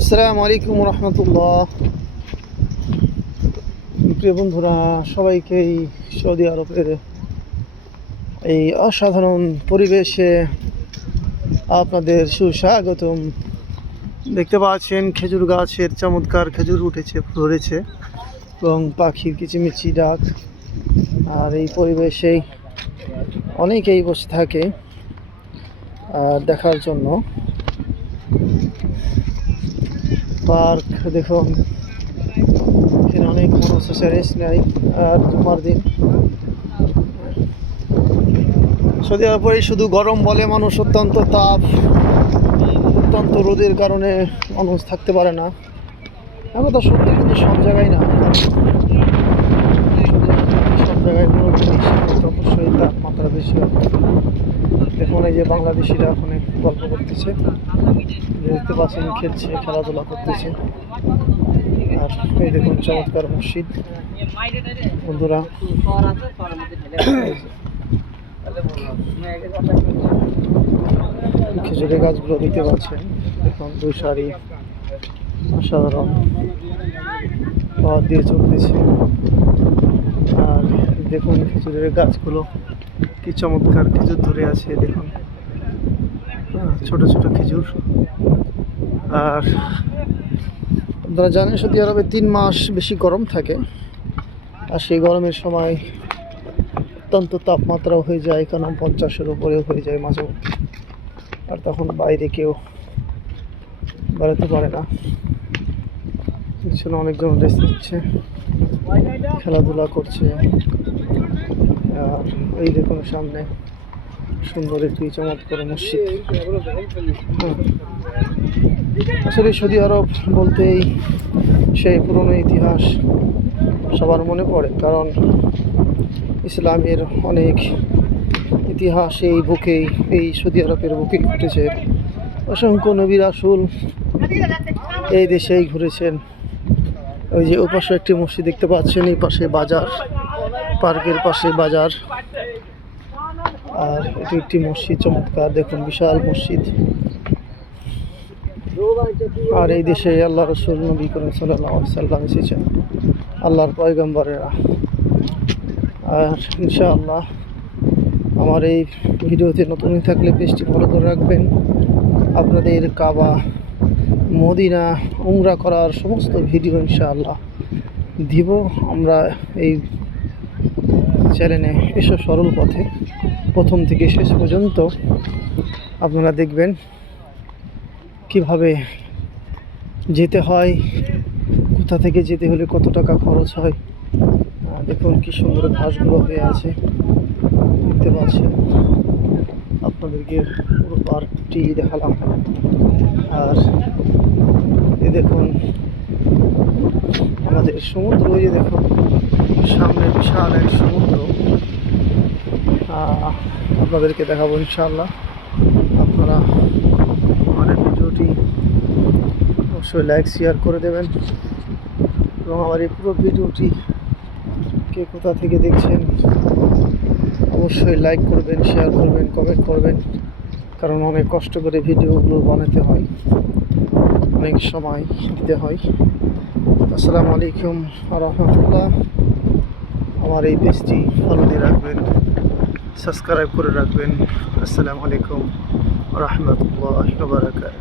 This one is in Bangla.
আসসালামু আলাইকুম রহমতুল্লাহ। প্রিয় বন্ধুরা সবাইকেই সৌদি আরবের এই অসাধারণ পরিবেশে আপনাদের সুস্বাগতম। দেখতে পাচ্ছেন খেজুর গাছের চমৎকার খেজুর উঠেছে ধরেছে এবং পাখির কিচিমিচি ডাক। আর এই পরিবেশেই অনেকেই বসে থাকে আহ, দেখার জন্য। পার্ক দেখুন এখানে অনেক মানুষ আছে রেস্ট নেয়, আর জুমার দিন। সৌদি আরবে শুধু গরম বলে মানুষ অত্যন্ত তাপ, অত্যন্ত রোদের কারণে মানুষ থাকতে পারে না। এখন তো সত্যি কিন্তু সব জায়গায় না। সব জায়গায় কোনো জিনিস অবশ্যই তাপমাত্রা বেশি হয়। দেখুন, এই যে বাংলাদেশিরা ওখানে গল্প করতেছে। দেখতে পাচ্ছেন, খেলছে, খেলাধুলা করতেছে। আর এই দেখুন, চমৎকার মসজিদ। বন্ধুরা, খেজুরের গাছগুলো দিতে পারছেন দেখুন, দুই সারি অসাধারণ। পথ দিয়ে চলতেছে। আর দেখুন, খেজুরের গাছগুলো কি চমৎকার খেজুর ধরে আছে, দেখুন। ছোট ছোট খেজুর। আর আপনারা জানেন সৌদি আরবে তিন মাস বেশি গরম থাকে, আর সেই গরমের সময় অত্যন্ত তাপমাত্রাও হয়ে যায়, কারণ পঞ্চাশের উপরেও হয়ে যায় মাঝে আর তখন বাইরে কেউ বেড়াতে পারে না। পিছনে অনেকজন রেস্ট নিচ্ছে, খেলাধুলা করছে। আর এই দেখুন সামনে সুন্দর একটি চমৎকার মসজিদ। আসলে সৌদি আরব বলতেই সেই পুরনো ইতিহাস সবার মনে পড়ে, কারণ ইসলামের অনেক ইতিহাস এই বুকেই এই সৌদি আরবের বুকেই ঘটেছে। অসংখ্য নবী রাসুল এই দেশেই ঘুরেছেন। ওই যে ওপাশে একটি মসজিদ দেখতে পাচ্ছেন, এই পাশে বাজার। পার্কের পাশে বাজার। আর এটি একটি মসজিদ, চমৎকার, দেখুন, বিশাল মসজিদ। আর এই দেশে আল্লাহ রসুল, নবী করিম সাল্লাম এসেছেন, আল্লাহর পয়গম্বরেরা। আর ইনশাআল্লাহ আমার এই ভিডিওতে নতুন থাকলে পেজটি ফলো করে রাখবেন। আপনাদের কাবা, মদিনা, উমরা করার সমস্ত ভিডিও ইনশাআল্লাহ দিব। আমরা এই চ্যানেলে এসব সরল পথে। প্রথম থেকে শেষ পর্যন্ত আপনারা দেখবেন কীভাবে যেতে হয়, কোথা থেকে যেতে হলে কত টাকা খরচ হয়। দেখুন কি সুন্দর ঘাসগুলো হয়ে আছে। দেখতে পাচ্ছেন আপনাদেরকে পুরো পার্কটি দেখালাম। আর এ দেখুন আমাদের সমুদ্র, ওই যে দেখুন সামনে বিশাল এক সমুদ্র। আপনাদেরকে দেখাবো ইনশাল্লাহ আপনারা আমার ভিডিওটি অবশ্যই লাইক, শেয়ার করে দেবেন। এবং আমার এই পুরো ভিডিওটি কে কোথা থেকে দেখছেন, অবশ্যই লাইক করবেন, শেয়ার করবেন, কমেন্ট করবেন। কারণ অনেক কষ্ট করে ভিডিওগুলো বানাতে হয়। অনেক সময় দিতে হয়। আসসালামু আলাইকুম রহমতুল্লাহ। আমার এই পেজটি ফলো দিয়ে রাখবেন সাবস্ক্রাইব করে রাখবেন। আসসালামু আলাইকুম রহমতুল্লাহ বারকাত